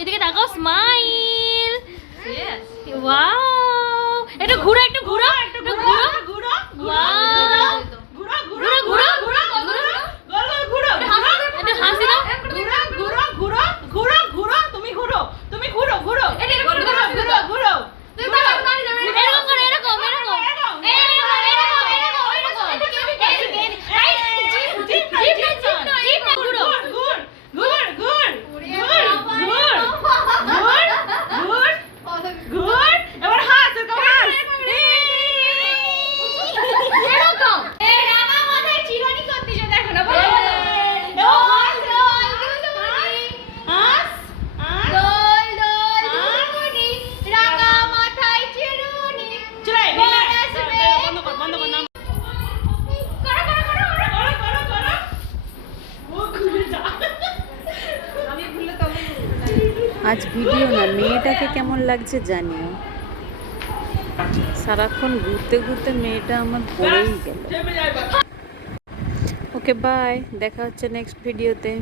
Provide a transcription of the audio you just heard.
এদিকে তাকাও, smile. Wow, একটু ঘুরো, একটু ঘুরো, একটু ঘুরো, ঘুরো, ওয়াও, ঘুরো ঘুরো ঘুরো ঘুরো ঘুরো ঘুরো, একটু হাসি দাও, ঘুরো ঘুরো ঘুরো ঘুরো ঘুরো, তুমি ঘুরো, তুমি ঘুরো ঘুরো ঘুরো ঘুরো ঘুরো, এরকম করো, এরকম এরকম আজ ভিডিও না, মেয়েটাকে কেমন লাগছে জানিও। সারাক্ষণ ঘুরতে ঘুরতে মেয়েটা আমার পড়েই গেল। ওকে বাই, দেখা হচ্ছে নেক্সট ভিডিওতে।